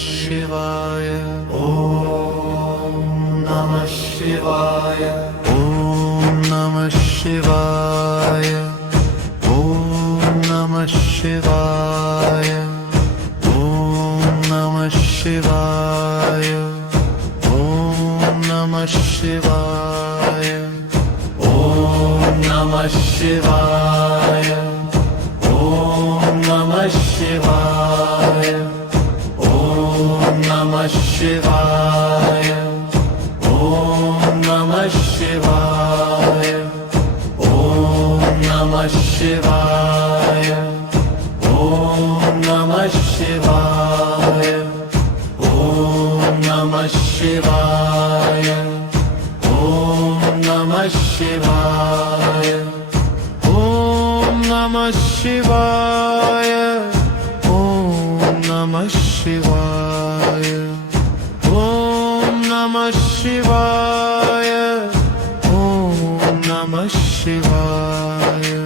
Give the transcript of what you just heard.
शिवाय ॐ नमः शिवाय ॐ नमः शिवाय ॐ नमः शिवाय ॐ नमः शिवाय ॐ नमः शिवाय ॐ नमः शिवाय ॐ नमः शिवाय ॐ नमः शिवाय ॐ नमः शिवाय ॐ नमः शिवाय ॐ नमः शिवाय ॐ नमः शिवाय ॐ नमः शिवाय ॐ नमः शिवाय ॐ नमः शिवाय ॐ नमः शिवाय ॐ नमः शिवाय